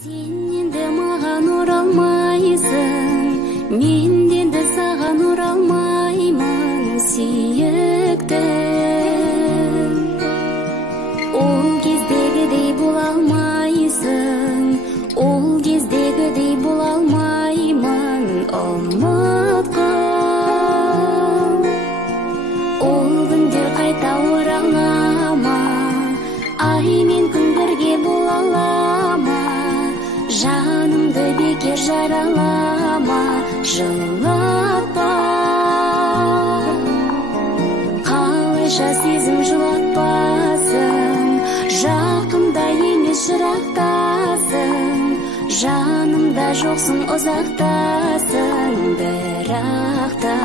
Сен енді маған оралмайсың, мен енді саған оралмаймын, сүйіктім. Ол кездегідей бола алмайсың, ол кездегідей бола алмаймын, ұмытқым. Ол күндер қайта орала ма, ай мен күн бірге бола ала ма? Жанымды бекер жаралама, жылатпа. Қалайша сезім жылатпасын, жақында емес жырақтасың. Жанымда жоқсың, ұзақтасың, бірақ та